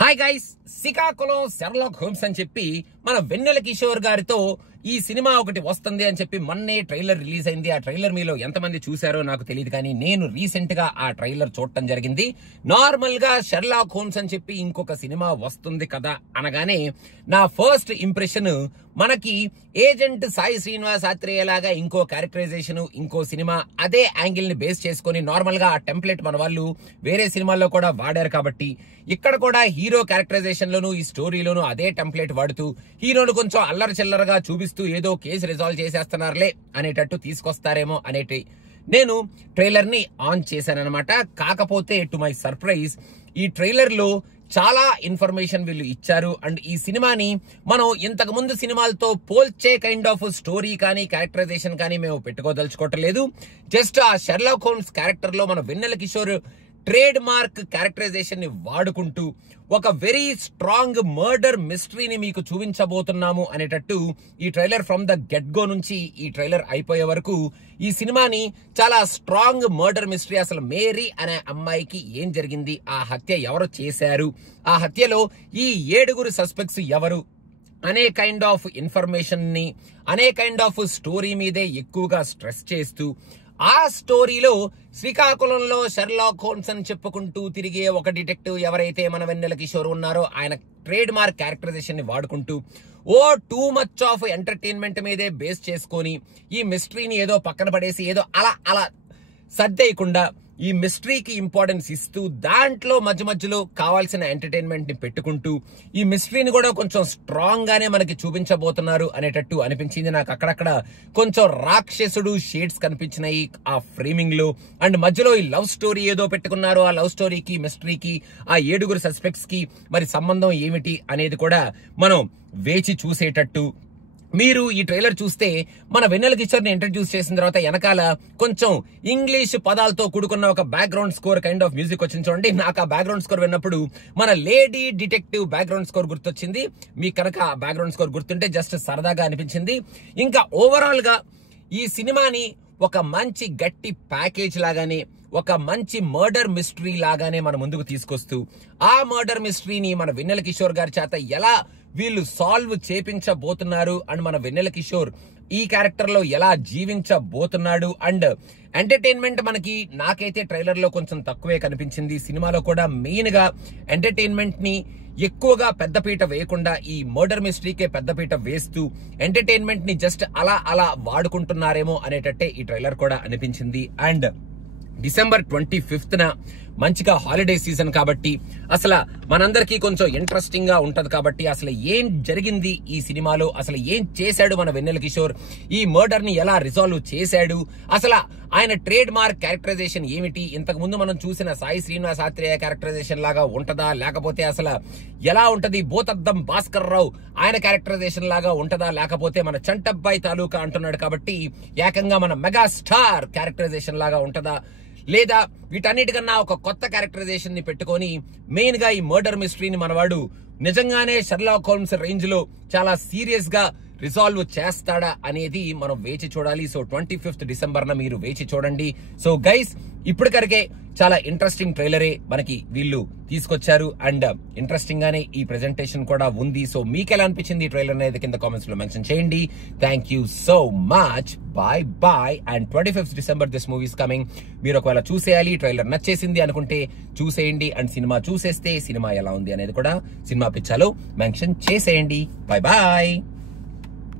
Hi guys, Srikakulam Sherlock Holmes అని చెప్పి మన వెన్నెల కిషోర్ గారితో ఈ సినిమా ఒకటి వస్తుంది అని చెప్పి మొన్నే ట్రైలర్ రిలీజ్ అయింది. ఆ ట్రైలర్ మీలో ఎంతమంది చూసారో నాకు తెలియదు, కానీ నేను రీసెంట్ గా ఆ ట్రైలర్ చూడటం జరిగింది. నార్మల్ గా షెర్లాక్ హోమ్స్ అని చెప్పి ఇంకొక సినిమా వస్తుంది కదా అనగానే నా ఫస్ట్ ఇంప్రెషన్ మనకి ఏజెంట్ సాయి శ్రీనివాస్ ఆత్రేయ లాగా ఇంకో క్యారెక్టరైజేషన్, ఇంకో సినిమా అదే యాంగిల్ ని బేస్ చేసుకుని నార్మల్ గా ఆ టెంప్లెట్ మన వాళ్ళు వేరే సినిమాల్లో కూడా వాడారు కాబట్టి ఇక్కడ కూడా హీరో క్యారెక్టరైజేషన్ లోను ఈ స్టోరీలోను అదే టెంప్లెట్ వాడుతూ హీరోను కొంచెం అల్లరి చిల్లరగా చూపిస్తూ ఏదో కేసు రిజాల్వ్ చేసేస్తున్నారులే అనేటట్టు తీసుకొస్తారేమో అనేటి నేను ట్రైలర్ ని ఆన్ చేశానన్నమాట. కాకపోతే టు మై సర్ప్రైజ్ ఈ ట్రైలర్ లో చాలా ఇన్ఫర్మేషన్ వీళ్ళు ఇచ్చారు. అండ్ ఈ సినిమాని మనం ఇంతకు ముందు సినిమాలతో పోల్చే కైండ్ ఆఫ్ స్టోరీ కానీ క్యారెక్టరైజేషన్ కానీ మేము పెట్టుకోదలుచుకోవటం లేదు. జస్ట్ ఆ షెర్లాక్ హోమ్స్ క్యారెక్టర్ లో మన వెన్నెల కిషోర్ ట్రేడ్ మార్క్ క్యారెక్టరైజేషన్ ని వాడుకుంటూ ఒక వెరీ స్ట్రాంగ్ మర్డర్ మిస్టరీని మీకు చూపించబోతున్నాము అనేటట్టు ఈ trailer from the get go నుంచి ఈ ట్రైలర్ అయిపోయే వరకు ఈ సినిమాని చాలా స్ట్రాంగ్ మర్డర్ మిస్టరీ, అసలు మేరీ అనే అమ్మాయికి ఏం జరిగింది, ఆ హత్య ఎవరు చేశారు, ఆ హత్యలో ఈ 7 సస్పెక్ట్స్ ఎవరు అనే కైండ్ ఆఫ్ ఇన్ఫర్మేషన్ ని, అనే కైండ్ ఆఫ్ స్టోరీ మీదే ఎక్కువగా స్ట్రెస్ చేస్తూ ఆ స్టోరీలో శ్రీకాకుళంలో షెర్లాక్ హోమ్స్ అని చెప్పుకుంటూ తిరిగే ఒక డిటెక్టివ్ ఎవరైతే మన వెన్నెల కిషోర్ ఉన్నారో ఆయన ట్రేడ్ మార్క్ క్యారెక్టరైజేషన్ ని వాడుకుంటూ టూ మచ్ ఆఫ్ ఎంటర్టైన్మెంట్ మీదే బేస్ చేసుకొని ఈ మిస్టరీని ఏదో పక్కన పడేసి ఏదో అలా సర్దేయకుండా ఈ మిస్టరీకి ఇంపార్టెన్స్ ఇస్తూ దాంట్లో మధ్య మధ్యలో కావాల్సిన ఎంటర్టైన్మెంట్ ని పెట్టుకుంటూ ఈ మిస్టరీని కూడా కొంచెం స్ట్రాంగ్ గానే మనకి చూపించబోతున్నారు అనేటట్టు అనిపించింది నాకు. అక్కడక్కడ కొంచెం రాక్షసుడు షేడ్స్ కనిపించినాయి ఆ ఫ్రేమింగ్ లో. అండ్ మధ్యలో ఈ లవ్ స్టోరీ ఏదో పెట్టుకున్నారు, ఆ లవ్ స్టోరీకి మిస్టరీకి ఆ 7 సస్పెక్ట్స్ కి మరి సంబంధం ఏమిటి అనేది కూడా మనం వేచి చూసేటట్టు. మీరు ఈ ట్రైలర్ చూస్తే మన వెన్నెల కిషోర్ ని ఇంట్రడ్యూస్ చేసిన తర్వాత వెనకాల కొంచెం ఇంగ్లీష్ పదాలతో కూడుకున్న ఒక background score kind of music వచ్చింది చూడండి. నాకు ఆ బ్యాక్గ్రౌండ్ స్కోర్ విన్నప్పుడు మన లేడీ డిటెక్టివ్ బ్యాక్గ్రౌండ్ స్కోర్ గుర్తొచ్చింది. మీకు కనుక ఆ బ్యాక్గ్రౌండ్ స్కోర్ గుర్తుంటే జస్ట్ సరదాగా అనిపించింది. ఇంకా ఓవరాల్ గా ఈ సినిమాని ఒక మంచి గట్టి ప్యాకేజ్ లాగానే, ఒక మంచి మర్డర్ మిస్టరీ లాగానే మన ముందుకు తీసుకొస్తూ ఆ మర్డర్ మిస్టరీని మన వెన్నెల కిషోర్ గారి చేత ఎలా వీళ్ళు సాల్వ్ చేపించబోతున్నారు అండ్ మన వెన్నెల కిషోర్ ఈ క్యారెక్టర్ లో ఎలా జీవించబోతున్నాడు. అండ్ ఎంటర్టైన్మెంట్ మనకి నాకైతే ట్రైలర్ లో కొంచెం తక్కువే కనిపించింది. సినిమాలో కూడా మెయిన్ గా ఎంటర్టైన్మెంట్ ని ఎక్కువగా పెద్దపీట వేయకుండా ఈ మర్డర్ మిస్టరీకే పెద్దపీట వేస్తూ ఎంటర్టైన్మెంట్ ని జస్ట్ అలా వాడుకుంటున్నారేమో అనేటట్టే ఈ ట్రైలర్ కూడా అనిపించింది. అండ్ డిసెంబర్ 25న మంచిగా హాలిడే సీజన్ కాబట్టి అసలు మనందరికీ కొంచెం ఇంట్రెస్టింగ్ గా ఉంటది కాబట్టి అసలు ఏం జరిగింది ఈ సినిమాలో, అసలు ఏం చేశాడు మన వెన్నెల కిషోర్, ఈ మర్డర్ ని ఎలా రిజాల్వ్ చేశాడు, అసలు ఆయన ట్రేడ్ మార్క్ క్యారెక్టరైజేషన్ ఏమిటి, ఇంతకు ముందు మనం చూసిన సాయి శ్రీనివాస్ ఆత్రేయ క్యారెక్టరైజేషన్ లాగా ఉంటదా, లేకపోతే అసలు ఎలా ఉంటది భూతద్దం భాస్కర్ రావు ఆయన క్యారెక్టరైజేషన్ లాగా ఉంటదా, లేకపోతే మన చంటబ్బాయి తాలూకా అంటున్నాడు కాబట్టి ఏకంగా మన మెగా స్టార్ క్యారెక్టరైజేషన్ లాగా ఉంటదా, లేదా వీటన్నిటికన్నా ఒక కొత్త క్యారెక్టరైజేషన్ ని పెట్టుకొని మెయిన్ గా ఈ మర్డర్ మిస్టరీని మనవాడు నిజంగానే షెర్లాక్ హోమ్స్ రేంజ్ లో చాలా సీరియస్ గా రిజాల్వ్ చేస్తాడా అనేది మనం వేచి చూడాలి. సో 25th డిసెంబర్ మీరు వేచి చూడండి. సో గైస్, ఇప్పటికరికే చాలా ఇంట్రెస్టింగ్ ట్రైలరే మనకి వీళ్ళు తీసుకొచ్చారు అండ్ ఇంట్రెస్టింగ్ గానే ఈ ప్రెజెంటేషన్ కూడా ఉంది. సో మీకు ఎలా అనిపించింది ఈ ట్రైలర్ అనేది కింద కామెంట్స్ లో మెన్షన్ చేయండి. Thank you so much, bye. And 25th December this movie is coming. మీరు ఒకవేళ చూసేయాలి, ట్రైలర్ నచ్చేసింది అనుకుంటే చూసేయండి. అండ్ సినిమా చూసేస్తే సినిమా ఎలా ఉంది అనేది కూడా సినిమా పిచ్చాలో మెన్షన్ చేసేయండి. బాయ్.